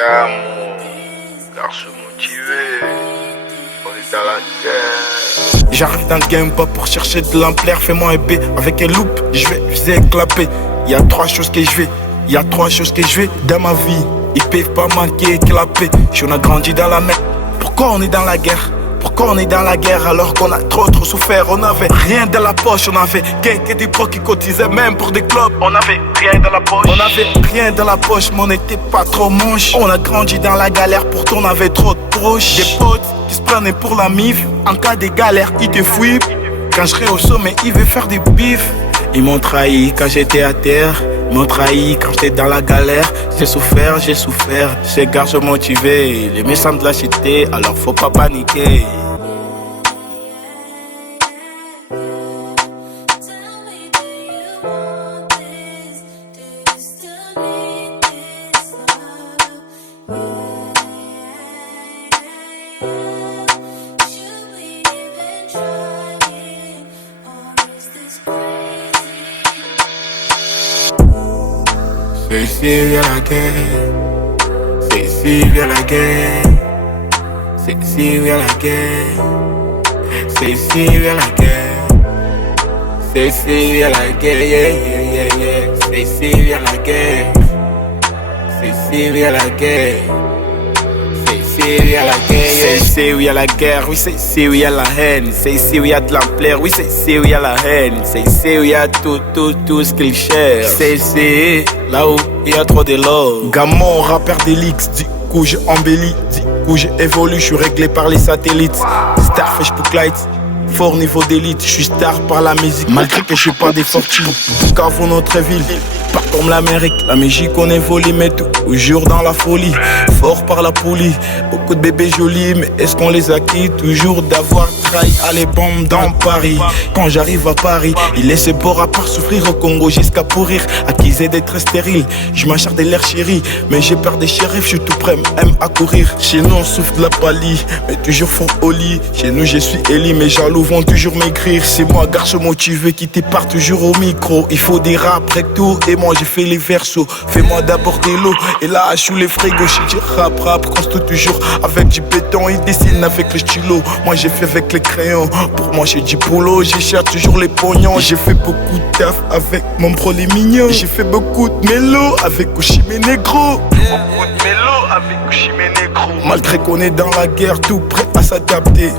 d'amour, garçon motivé, on est dans la guerre. J'arrive dans le game pas pour chercher de l'ampleur, fais-moi épée avec un loop, je vais viser éclaper. Y'a trois choses que je vais, y'a trois choses que je vais dans ma vie. Ils peuvent pas manquer éclater. On a grandi dans la mer. Pourquoi on est dans la guerre? Pourquoi on est dans la guerre alors qu'on a trop souffert? On avait rien dans la poche, on avait quelques dépôts qui cotisaient même pour des clubs. On avait rien dans la poche, on avait rien dans la poche, mais on n'était pas trop moche. On a grandi dans la galère, pourtant on avait trop de proches. Des potes qui se prenaient pour la mif, en cas de galère ils te fouillent. Quand je serai au sommet, ils veulent faire du bif. Ils m'ont trahi quand j'étais à terre, ils m'ont trahi quand j'étais dans la galère. J'ai souffert, ces garçons motivés, les méchants de la cité, alors faut pas paniquer. C'est ici vient la guerre, c'est ici vient la guerre, c'est ici vient la guerre, c'est ici vient la guerre, c'est ici vient la guerre, yeah, yeah, yeah, yeah. C'est ici vient la guerre, c'est ici vient la guerre, c'est ici vient la guerre, c'est ici où y a la guerre, oui c'est ici où y a la haine, c'est ici où y a de l'ampleur, oui c'est ici où y a la haine, c'est ici où y a tout ce qu'ils cherchent, c'est ici. Là où il y a trop de love. Gamin, rappeur d'Elix, du coup j'ai embelli, du coup j'ai évolué, je suis réglé par les satellites. Starfish pour Clyde, fort niveau d'élite, je suis star par la musique, malgré que je suis pas des fortunes. Cavons notre ville, pas comme l'Amérique, la musique on évolue, mais toujours dans la folie. Fort par la poulie, beaucoup de bébés jolis, mais est-ce qu'on les acquis? Toujours d'avoir trahi à les bombes dans Paris. Quand j'arrive à Paris, il laisse beau à part souffrir au Congo jusqu'à pourrir. Accusé d'être stérile, je m'acharne de l'air chéri, mais j'ai peur des shérifs, je suis tout prêt même à courir. Chez nous on souffre de la palie, mais toujours fort au lit. Chez nous je suis Eli, mes jaloux vont toujours m'écrire. C'est moi garçon motivé qui te part toujours au micro. Il faut des rap recto et moi j'ai fait les versos. Fais-moi d'abord des lots et là je suis les frigos. Je dis rap, construis toujours avec du béton. Il dessine avec le stylo, moi j'ai fait avec les crayons. Pour moi j'ai du boulot, j'ai cherché toujours les pognons. J'ai fait beaucoup de taf avec mon bro les mignons. J'ai fait beaucoup de mélo avec Oshime Negro. Beaucoup de mélo avec Oshime Negro. Malgré qu'on est dans la guerre, tout prêt à s'adapter.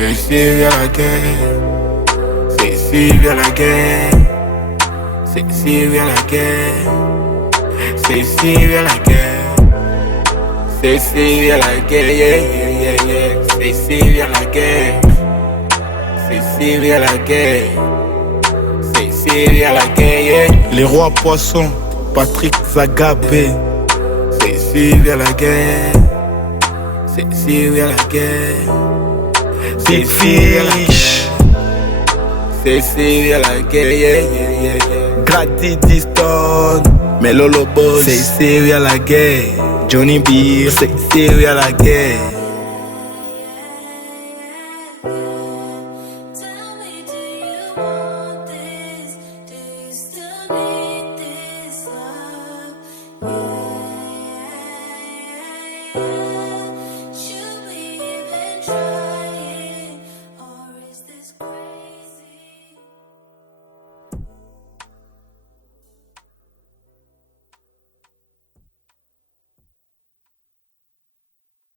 C'est ici vient la guerre, c'est ici vient la guerre, c'est ici vient la guerre, c'est ici vient la guerre, c'est ici vient la guerre, yeah, yeah, yeah, yeah. C'est ici vient la guerre, c'est ici vient la guerre, c'est ici vient la guerre, yeah. Les rois poissons, Patrick Zagabé, c'est ici vient la guerre, c'est ici vient la guerre. C'est fiche, c'est ici à la guerre, yeah, yeah, yeah, yeah. Gratidiston, mais Lolo Boss, c'est ici à la guerre. Johnny B, c'est ici à la guerre.